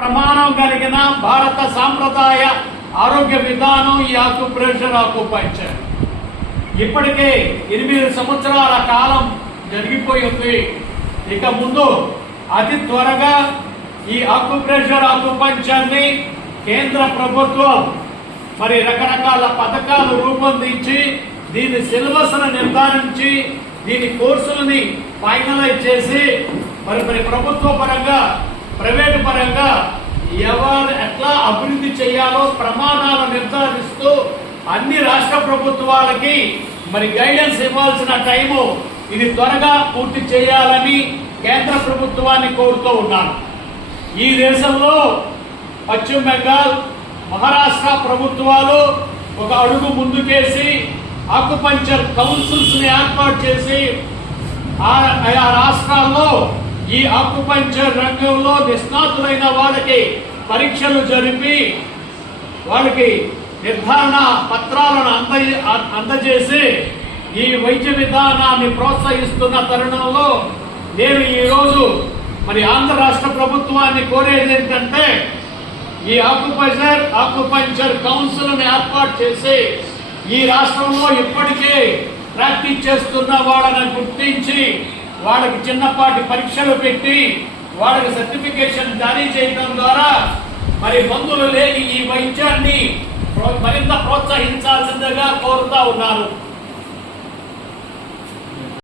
ప్రమాణం కలిగిన భారత సాంప్రదాయ ఆరోగ్య విధానం ఈ ఆక్యుప్రెషర్ ఆక్యుపంక్చర్. ఇప్పటికే 8 సంవత్సరాల కాలం జరిగిపోయింది. ఇక ముందు అతి త్వరగా ఈ ఆక్యుప్రెషర్ ఆక్యుపంక్చర్ ని కేంద్ర ప్రభుత్వం మరి రకరకాల పథకాలు రూపొందించి దీని సిలబస్ నిర్ధారించి దీని కోర్సులని ఫైనలైజ్ చేసి మరి ప్రభుత్వ పరంగా ప్రైవేటు పరంగా ఎవరు ఎట్లా అభివృద్ధి చేయాలో ప్రమాణాలు నిర్ధారిస్తూ అన్ని రాష్ట్ర ప్రభుత్వాలకి మరి గైడెన్స్ ఇవ్వాల్సిన టైము ఇది త్వరగా పూర్తి చేయాలని కేంద్ర ప్రభుత్వాన్ని కోరుతూ ఉన్నాను. ఈ దేశంలో పశ్చిమ బెంగాల్, మహారాష్ట్ర ప్రభుత్వాలు ఒక అడుగు ముందుకేసి ఆక్యుపంక్చర్ కౌన్సిల్స్ ని ఏర్పాటు చేసి ఆయా రాష్ట్రాల్లో ఈ ఆక్యుపంక్చర్ రంగంలో నిష్ణాతులైన వాళ్ళకి పరీక్షలు జరిపి వాళ్ళకి నిర్ధారణ పత్రాలను అందజేసి ఈ వైద్య విధానాన్ని ప్రోత్సహిస్తున్న తరుణంలో నేను ఈరోజు మరి ఆంధ్ర రాష్ట్ర ప్రభుత్వాన్ని కోరేది ఏంటంటే ఈ ఆక్యుపంక్చర్ కౌన్సిల్ ఏర్పాటు చేసి ఈ రాష్ట్రంలో ఇప్పటికే ప్రాక్టీస్ చేస్తున్న వాళ్ళని గుర్తించి వాళ్ళకి చిన్నపాటి పరీక్షలు పెట్టి వాళ్ళకి సర్టిఫికేషన్ జారీ చేయడం ద్వారా మరి మందులు లేని ఈ వైద్యాన్ని మరింత ప్రోత్సహించాల్సిందిగా కోరుతా ఉన్నాను.